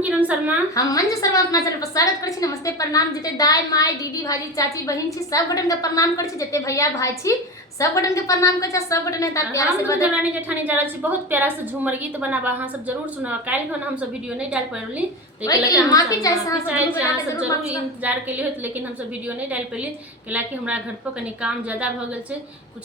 हम किरण शर्मा, हम मंजू शर्मा अपना चैनल पर स्वागत करै छी। नमस्ते प्रणाम। जते दाई माई दीदी भाजी चाची बहिन छी सब गोटन के प्रणाम करै छी। जते भैया भाई छी सब गोटन के प्रणाम करै छी। सब गोटन ने तार प्यार से देवरानी जेठानी जा रहल छी। बहुत प्यारा से झूमर गीत बनाबा अहाँ सब जरूर सुनबा। काल खन हम सब वीडियो नहीं डाल पाइली तो माफी चाहे अहाँ सब जरूर इंतजार केलिए होत, लेकिन हम सब वीडियो नहीं डाल पेली कैलाकि हमरा घर पर कनी काम ज्यादा भ गेल छै। कुछ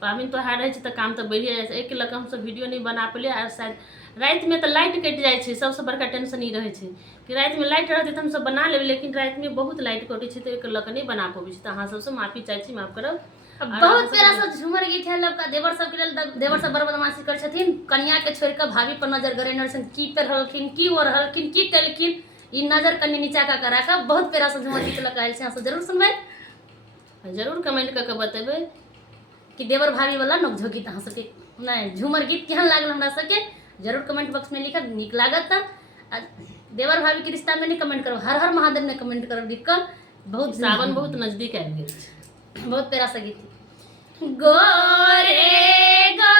पाबनि त्योहार रहे छै त काम त बढ़िए जाय छै, एक लक हम सब वीडियो नहीं बना पेलिए। और शायद रात में तो लाइट कट जाए छै, सबसे बड़का टेंशन ई रहे छै कि रात में लाइट रहते तो हम सब बना लेबे, लेकिन रात में बहुत लाइट कटे छै तो एक लक नहीं बना पाबे छी। त अहाँ सबसे माफी चाहे छी, माफ करब। बहुत प्यारा सा झूमर गीत है। लड़का देवर सब के लेल देवर सब बड़ बदमाशी कर छथिन, कन्या के छोड़ के भाभी पर नजर गरे नरसन की कर हलखिन की ओर हलखिन की कलखिन ई नजर कन्या नीचा का करा का बहुत प्यारा सा झूमर गीत लगा से सब जरूर सुनबे, जरूर कमेंट करके बतेबे कि देवर भाभी वाला नोकझोक गीत अहाँ सबके नहीं झूमर गीत केहन लागल हमरा सबके जरूर कमेंट बॉक्स में लिखब। निक लागत त देवर भाभी के रिश्ता में नहीं कमेंट करो, हर हर महादेव ने कमेंट करो लिख कर। बहुत सावन बहुत नजदीक आ गेल छै। बहुत प्यारा सा गीत गोरे गो